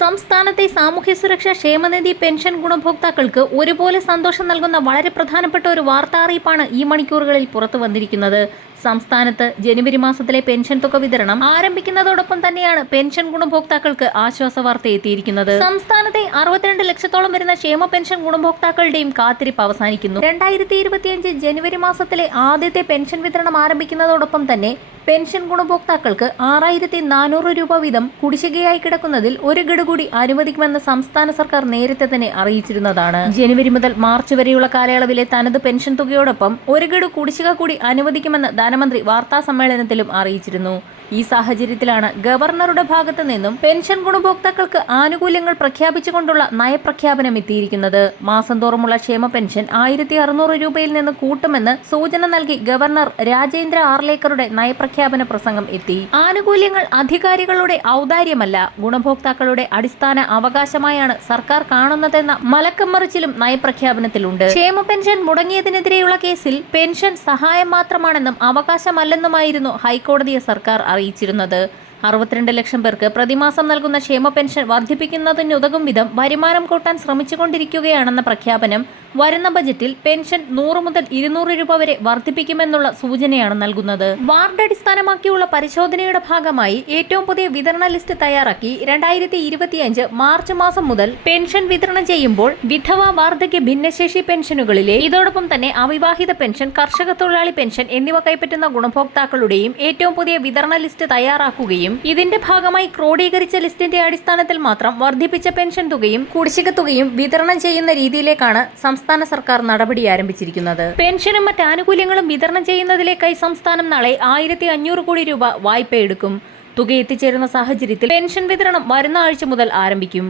സംസ്ഥാനത്തെ സാമൂഹ്യ സുരക്ഷാ ക്ഷേമനിധി പെൻഷൻ ഗുണഭോക്താക്കൾക്ക് ഒരുപോലെ സന്തോഷം നൽകുന്ന വളരെ പ്രധാനപ്പെട്ട ഒരു വാർത്താ അറിയിപ്പാണ് ഈ മണിക്കൂറുകളിൽ പുറത്തു വന്നിരിക്കുന്നത്. സംസ്ഥാനത്ത് ജനുവരി മാസത്തിലെ പെൻഷൻ തുക വിതരണം ആരംഭിക്കുന്നതോടൊപ്പം തന്നെയാണ് പെൻഷൻ ഗുണഭോക്താക്കൾക്ക് ആശ്വാസ വാർത്ത എത്തിയിരിക്കുന്നത്. സംസ്ഥാനത്തെ 62 ലക്ഷത്തോളം വരുന്ന ക്ഷേമ പെൻഷൻ ഗുണഭോക്താക്കളുടെയും കാത്തിരിപ്പ് അവസാനിക്കുന്നു. 2025 ജനുവരി മാസത്തിലെ ആദ്യത്തെ പെൻഷൻ വിതരണം ആരംഭിക്കുന്നതോടൊപ്പം തന്നെ പെൻഷൻ ഗുണഭോക്താക്കൾക്ക് 6400 രൂപ വീതം കുടിശ്ശികയായി കിടക്കുന്നതിൽ ഒരു ഗഡു കൂടി അനുവദിക്കുമെന്ന് സംസ്ഥാന സർക്കാർ നേരത്തെ തന്നെ അറിയിച്ചിരുന്നതാണ്. ജനുവരി മുതൽ മാർച്ച് വരെയുള്ള കാലയളവിലെ തനത് പെൻഷൻ തുകയോടൊപ്പം ഒരു ഗഡു കുടിശ്ശിക കൂടി അനുവദിക്കുമെന്ന് ധനമന്ത്രി വാർത്താ സമ്മേളനത്തിലും അറിയിച്ചിരുന്നു. ഈ സാഹചര്യത്തിലാണ് ഗവർണറുടെ ഭാഗത്തു നിന്നും പെൻഷൻ ഗുണഭോക്താക്കൾക്ക് ആനുകൂല്യങ്ങൾ പ്രഖ്യാപിച്ചുകൊണ്ടുള്ള നയപ്രഖ്യാപനം എത്തിയിരിക്കുന്നത്. മാസം തോറുമുള്ള ക്ഷേമ പെൻഷൻ 1600 രൂപയിൽ നിന്ന് കൂട്ടുമെന്ന് സൂചന നൽകി ഗവർണർ രാജേന്ദ്ര ആർലേക്കറുടെ നയപ്രഖ്യാപന പ്രസംഗം എത്തി. ആനുകൂല്യങ്ങൾ അധികാരികളുടെ ഔദാര്യമല്ല, ഗുണഭോക്താക്കളുടെ അടിസ്ഥാന അവകാശമായാണ് സർക്കാർ കാണുന്നതെന്ന മലക്കം മറിച്ചിലും നയപ്രഖ്യാപനത്തിലുണ്ട്. ക്ഷേമ പെൻഷൻ മുടങ്ങിയതിനെതിരെയുള്ള കേസിൽ പെൻഷൻ സഹായം മാത്രമാണെന്നും അവകാശമല്ലെന്നുമായിരുന്നു ഹൈക്കോടതിയെ സർക്കാർ അറിയിച്ചിരുന്നത്. 62 ലക്ഷം പേർക്ക് പ്രതിമാസം നൽകുന്ന ക്ഷേമ പെൻഷൻ വർദ്ധിപ്പിക്കുന്നതിനുതകും വിധം വരുമാനം കൂട്ടാൻ ശ്രമിച്ചുകൊണ്ടിരിക്കുകയാണെന്ന പ്രഖ്യാപനം വരുന്ന ബജറ്റിൽ പെൻഷൻ 100 മുതൽ 200 രൂപ വരെ വർദ്ധിപ്പിക്കുമെന്നുള്ള സൂചനയാണ് നൽകുന്നത്. വാർഡ് അടിസ്ഥാനമാക്കിയുള്ള പരിശോധനയുടെ ഭാഗമായി ഏറ്റവും പുതിയ വിതരണ ലിസ്റ്റ് തയ്യാറാക്കി 2025 മാർച്ച് മാസം മുതൽ പെൻഷൻ വിതരണം ചെയ്യുമ്പോൾ വിധവ, വാർദ്ധക്യ, ഭിന്നശേഷി പെൻഷനുകളിലെ ഇതോടൊപ്പം തന്നെ അവിവാഹിത പെൻഷൻ, കർഷക തൊഴിലാളി പെൻഷൻ എന്നിവ കൈപ്പറ്റുന്ന ഗുണഭോക്താക്കളുടെയും ഏറ്റവും പുതിയ വിതരണ ലിസ്റ്റ് തയ്യാറാക്കുകയും ഇതിന്റെ ഭാഗമായി ക്രോഡീകരിച്ച ലിസ്റ്റിന്റെ അടിസ്ഥാനത്തിൽ മാത്രം വർദ്ധിപ്പിച്ച പെൻഷൻ തുകയും കുടിശ്ശിക തുകയും വിതരണം ചെയ്യുന്ന രീതിയിലേക്കാണ് സംസ്ഥാന സർക്കാർ നടപടി ആരംഭിച്ചിരിക്കുന്നത്. പെൻഷനും മറ്റ് ആനുകൂല്യങ്ങളും വിതരണം ചെയ്യുന്നതിലേക്കായി സംസ്ഥാനം നാളെ 1500 കോടി രൂപ വായ്പ എടുക്കും. തുക എത്തിച്ചേരുന്ന സാഹചര്യത്തിൽ പെൻഷൻ വിതരണം വരുന്ന ആഴ്ച മുതൽ ആരംഭിക്കും.